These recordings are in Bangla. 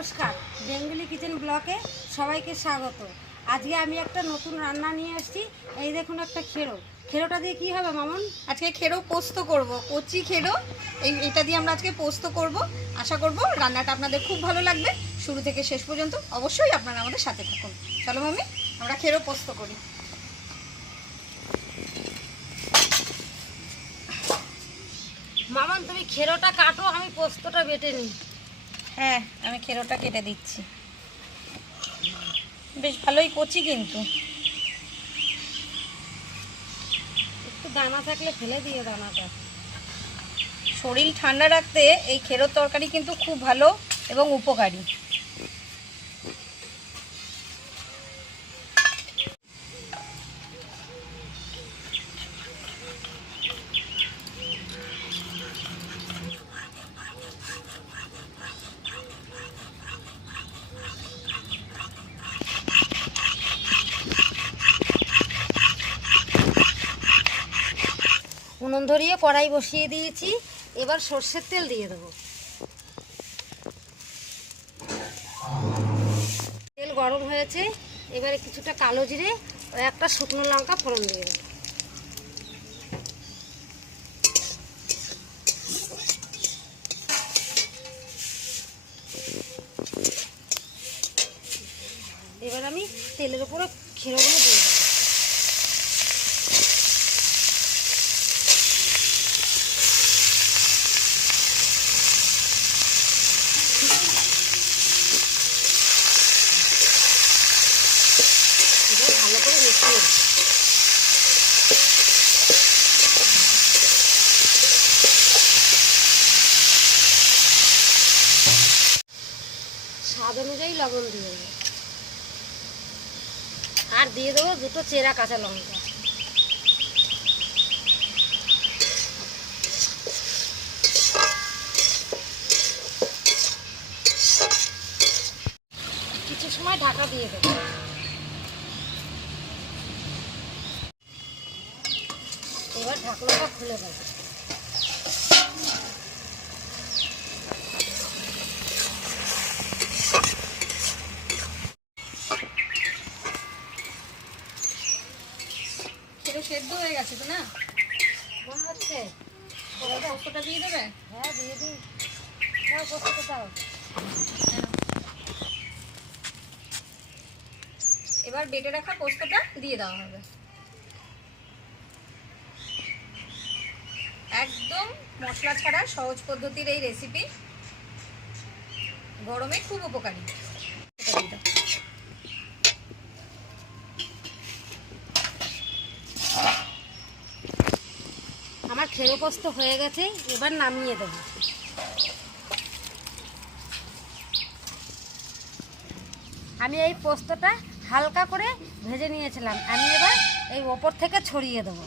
নমস্কার, বেঙ্গলি কিচেন ব্লকে সবাইকে স্বাগত। আজকে আমি একটা নতুন রান্না নিয়ে আসছি। এই দেখুন, একটা খেরোটা দিয়ে কি হবে মামুন? আজকে খেরো পোস্ত করব, কচি খেরো। এইটা দিয়ে আমরা আজকে পোস্ত করব। আশা করব রান্নাটা আপনাদের খুব ভালো লাগবে। শুরু থেকে শেষ পর্যন্ত অবশ্যই আপনারা আমাদের সাথে থাকুন। চলো মামি, আমরা খেরো পোস্ত করি। মামুন, তুমি খেরোটা কাটো, আমি পোস্তটা বেটে নিই। হ্যাঁ, আমি খেরোটা কেটে দিচ্ছি। বেশ ভালোই কচি, কিন্তু একটু দানা থাকলে ফেলে দিয়ে দানাটা। শরীর ঠান্ডা রাখতে এই খেরোর তরকারি কিন্তু খুব ভালো এবং উপকারী। উনুন ধরিয়ে কড়াই বসিয়ে দিয়েছি। এবার সর্ষের তেল দিয়ে দেবো। তেল গরম হয়েছে, এবারে কিছুটা কালো জিরে ও একটা শুকনো লঙ্কা ফোড়ন দিয়ে দেবো। এবার আমি তেলের উপরে খেরোগুলো দিয়ে দেবো। ভালো করে মিশিয়ে দেবো। স্বাদ অনুযায়ী লবণ দিয়ে দেবো, আর দিয়ে দেবো দুটো চেরা কাঁচা লঙ্কা। কিছু সময় ঢাকা দিয়ে দেবো। এবার ঢাকনাটা খুলে দেবো। খেরো সেদ্ধ হয়ে গেছে তো না? মনে হচ্ছে পোস্তটা দিয়ে দেবে? হ্যাঁ, দিয়ে দিই। দাও পোস্তটা দাও। এবার বেটে রাখা পোস্তটা দিয়ে দেওয়া হবে। একদম মশলা ছাড়া সহজ পদ্ধতির এই রেসিপি গরমে খুব উপকারী। আমার খেরো পোস্ত হয়ে গেছে, এবার নামিয়ে দেবো। আমি এই পোস্তটা হালকা করে ভেজে নিয়েছিলাম, আমি এবার এই ওপর থেকে ছড়িয়ে দেবো।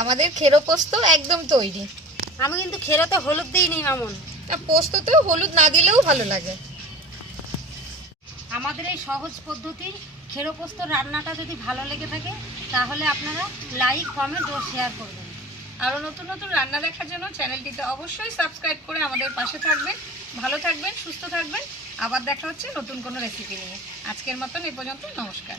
আমাদের খেরো পোস্ত একদম তৈরি। আমি কিন্তু খেরোতে হলুদ দিইনি মামুন। পোস্ততেও হলুদ না দিলেও ভালো লাগে। আমাদের এই সহজ পদ্ধতির খেরো পোস্ত রান্নাটা যদি ভালো লেগে থাকে, তাহলে আপনারা লাইক, কমেন্ট ও শেয়ার করবেন। আরও নতুন নতুন রান্না দেখার জন্য চ্যানেলটিতে অবশ্যই সাবস্ক্রাইব করে আমাদের পাশে থাকবেন। ভালো থাকবেন, সুস্থ থাকবেন। আবার দেখা হচ্ছে নতুন কোনো রেসিপি নিয়ে। আজকের মতন এ পর্যন্ত, নমস্কার।